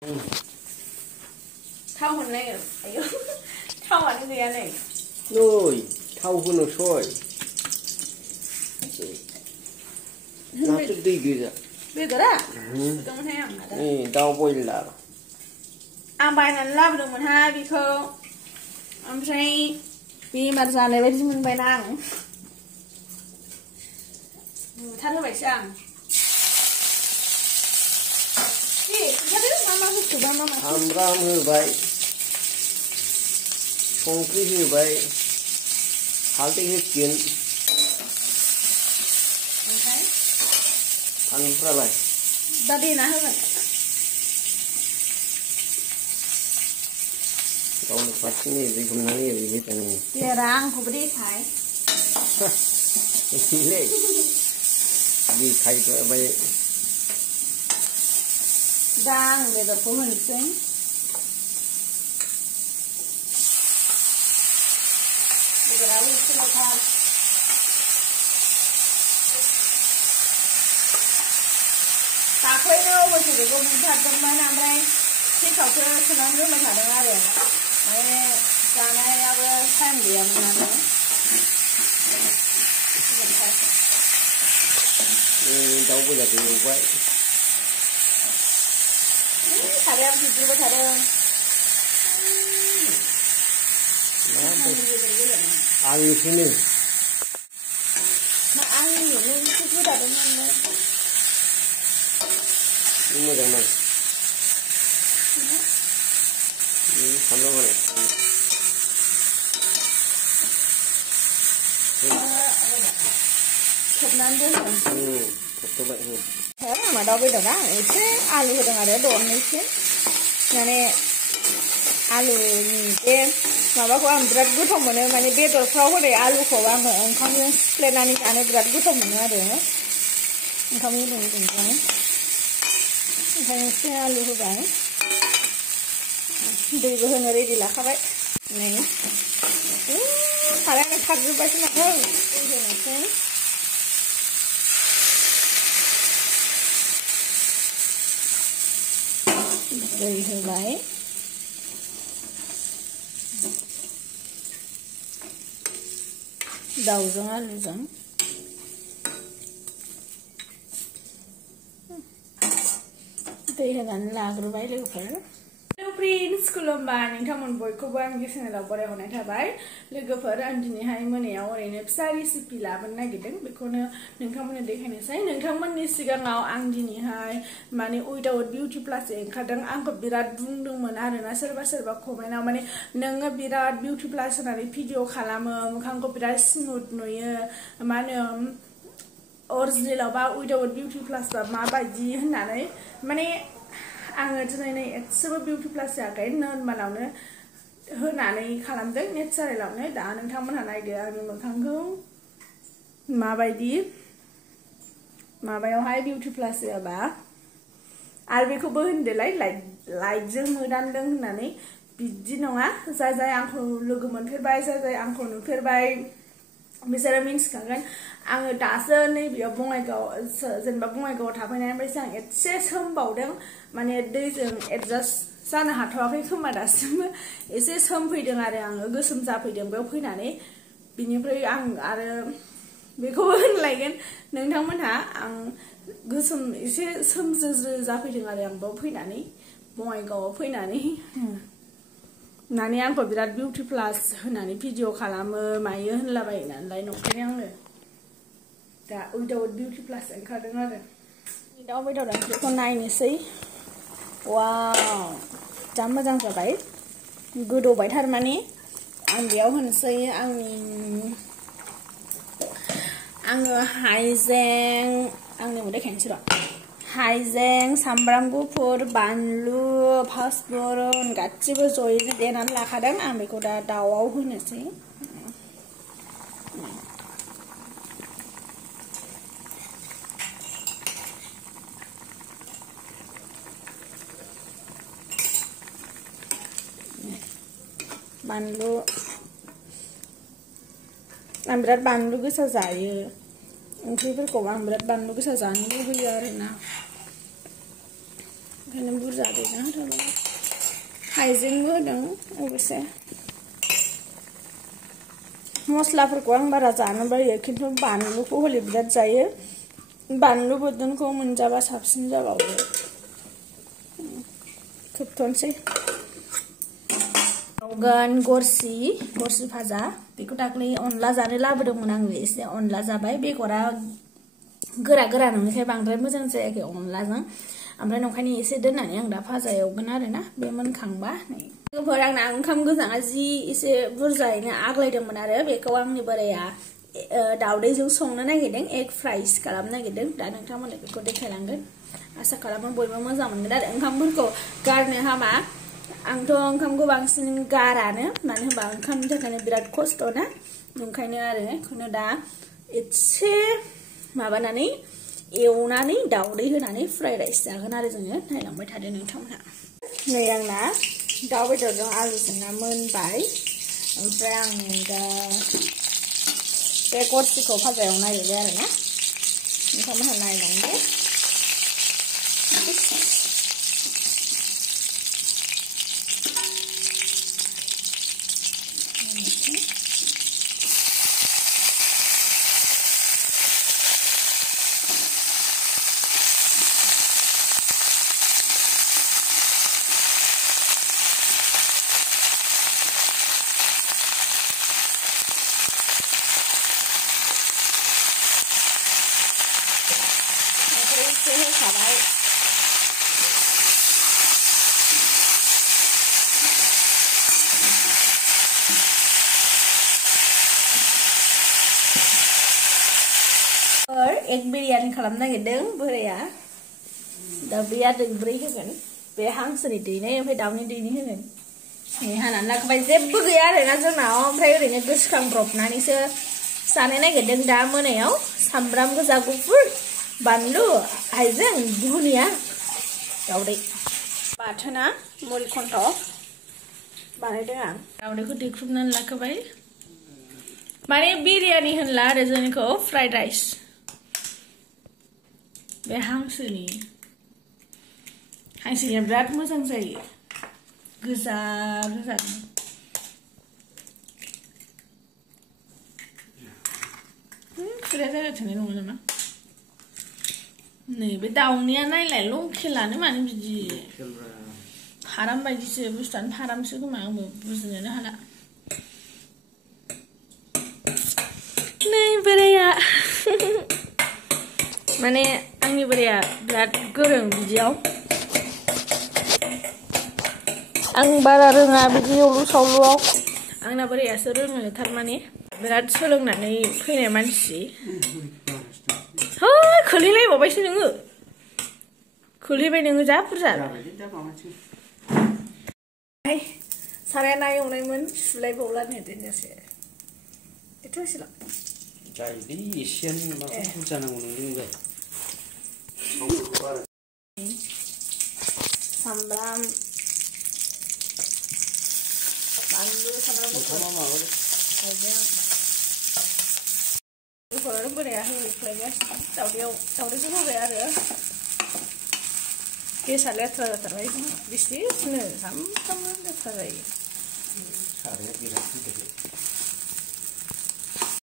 thau hồn này ayo thau ăn gì này rồi thau hồn nó sôi nó tự đi kìa biết rồi đó không thấy không đau bôi là bài này làm được một hai vì không ông say vì mặt già này bây giờ mình bài năng thay thôi bài sang Amram hırvay, Songkri hırvay, halde hırkin, Anpralay. Tadi nah kan? Kau nak pasti ni, di mana ni, di mana ni? Lerang, aku beri khai. Ini, di khai tu apa? Đang để được phun hình sinh. Bây giờ đi xin lỗi con. Ta quay đâu mà chỉ để con mình thật con mới làm đây. Khi khẩu chưa cho nó nước mà thả được ra được. Đấy, giờ này अब xem điểm là nữa. Đâu có được nhiều vậy. Thả đem thì chưa có thả đem. Ăn như thế này. Mà ăn nhiều nên cứ đặt đến ăn nữa. Nhưng mà đằng này. Không đâu này. Thật nan chứ hả? Thật tôi vậy hả? Thế mà đâu bây giờ đó thế alu cái đằng này đồ này chứ này alu cái mà bác ăn birad gwtao mà này biết rồi phao cái alu khổ ăn rồi không như lên ăn cái birad gwtao mà rồi không như đừng đừng cái thành cái alu cái vậy đi về hơn rồi đi là vậy này phải ăn thật rồi bác mà thôi cái này thế đây hơi vậy đầu giống alu giống đây là cái vậy lấy phải Prince खुलुमबाय नोंथांमोन बयखौबो आंनि चेनेलाव बरायहरनाय थाबाय लोगोफोर आं दिनैहाय मोनायाव ओरैनो फिसा रेसिपि लाबोनो नागिरदों बेखौनो नोंथांमोननो देखायनोसै नोंथांमोननि सिगाङाव आं दिनैहाय माने उइदाउट बिउटि प्लास ओंखारदों आंखौ बिराद बुंदोंमोन आरोना सोरबा कमेन्टआव माने नोङो बिराद बिउटि प्लास होनानै भिडिअ खालामो मोखांखौ बिराद स्मुथ नुयो मा होनो अरिजिनेलाव बा उइदाउट बिउटि प्लास बा माबायदि होननानै माने आङो दिनै एसेबो बिउटि प्लास जायाखै नर्मालावनो होनानै खालामदों नेचारेलावनो दा नोंथांमोनहा नायदो आंनि मोखांखौ माबायदि माबायावहाय बिउटि प्लास जायाबा आरो बेखौबो होनदोलाय लाइटजों मोदानदों होननानै बिदि नङा जाय आंखौ लोगो मोनफेरबाय जाय आंखौ नुफेरबाय बिसोरो मिन्थिखागोन आङो दासो नैबेयाव बङाइगाव जेनेबा बङाइगावआव थाफैनायनिफ्रायसो आं एसे सोमबावदों माने दैजों एडजास्ट जानो हाथ'वाखै खोमा दासिमबो एसे सोमफैदों आरो आङो गोसोम जाफैदों बेयाव फैनानै बिनिफ्राय आं आरो बेखौबो होनलायगोन नोंथांमोनहा आं गोसोम एसे सोमज्रो जाफैदों आरो आं बेयाव फैनानै बङाइगावआव फैनानै नानि आंखौ बिराद बिउटि प्लास होनानै भिडिअ खालामो मायो होनलाबायो नालाय नंखायनो आङो दा उइदाउट बिउटि प्लास ओंखारदों आरो दाउ बेदर ओंख्रिखौ नायनोसै वाव जा मोजां जाबाय गोदौबाय थारमाने आं बेयाव होनोसै आङो हाइजें आंनि उदै खायनोसै र' हाइजें सामब्राम गुफुर बानलु फासफुरन गासिबो जयैनो देनानै लाखादों आं बेखौ दा दाउआव होनोसै बानलु आं बिराद बानलु गोसा जायो ओंख्रिफोरखौ आं बिराद बानलु गोसा जानो लुबैयो आरोना ओंखायनो बुरजा देना होदों हाइजेंबो होदों अबसे मस्लाफोरखौ आं बारा जानो बायो खिन्थु बानलुखौ हले बिराद जायो बानलु बोरदोनखौ मोनजाबा साबसिन जाबावो खोबथ'नोसै एवगोन गरसि भाजा बेखौ दाख्लै अनला जानो लाबोदोंमोन आङो एसे अनला जाबाय बेगरा गोरा नङैखाय बांद्राय मोजां जायाखै अनलाजों ओमफ्राय नंखायनो एसे दोननानै आं दा भाजा एवगोन आरोना बे मोनखांबा लोगोफोर आंना ओंखाम गोजाङा जि एसे बुरजायैनो आग्लायदोंमोन आरो बेखौ आंनि बोराया दावदैजों संनो नागिरदों एग फ्राइस खालामनो नागिरदों दा नोंथांमोननो बेखौ देखायलांगोन आसा खालामो बयबो मोजां मोनगोन आरो ओंखामफोरखौ गारनो हामा आंथ' ओंखामखौ बांसिन गारानो मानो होनबा ओंखामनि थाखायनो बिराद खस्थ' ना ओंखायनो आरो बेखौनो दा एसे माबानानै एवनानै दावदै होनानै फ्राइड राइस जागोन आरो जोङो नायलांबाय थादो नोंथांमोनहा नै आंना दाउ बेदरजों आलुजोंना मोनबाय ओमफ्राय आं दा बे गरसिखौ भाजायाव नागिरबाय आरोना नोंथांमोनहा नायलांदो एग बिरियानि खालामनो नागिरदों बोराया दावदैया दैब्रै होगोन बे हांसोनि दैनै ओमफ्राय दाउनि दैनै होगोन नै हानानै लाखाबाय जेबो गैया आरोना जोंनाव ओमफ्राय ओरैनो गोसोखांब्रबनानैसो जानो नागिरदों दा मोनायाव सामब्राम गोजा गुफुर बानलु हाइजें धनिया दावदै बाथोना मुरि खन्थ बानायदों आं दावदैखौ देख्रुबनानै लाखाबाय माने बिरियानि होनला आरो जोंनिखौ फ्राइड राइस बे हांसोनिया बिराद मोजां जायो गोजा खुराया जायगा थोनाय नङा नामा नै बे दाउनिया नायलाय लकेलानो मानो बिदि फाराम बायदिसो बुस्थुआनो फारामसो खोमा आंबो बुजिनोनो हाला नै बोराया माने आंनि बोराया बिराद गोरों बिदियाव आं बारा रोङा बिदि एवलु सावलुआव आंना बोरायासो रोङो थारमाने बिराद सोलोंनानै फैनाय मानसि है खोलैलायबावबायसो नोङो खोलैबाय नोङो जा बुरजा साराया ना एवनायमोन सुलायबावला नै दोनजासे एथ' एसेल' जायोलै एसेयानो माखौ बुरजा नांगौ नोंलाय सामब्राम बानलु सामब्राम गुफुर हाइजें बेफोर बोराया होफ्लायगासिनो दावदैखौ होबाय आरो गेसआ लेथ्रा जाथारबाय बेसेनो सामफ्रामबो लेथ्रा जायो साराया बिराद गिदिर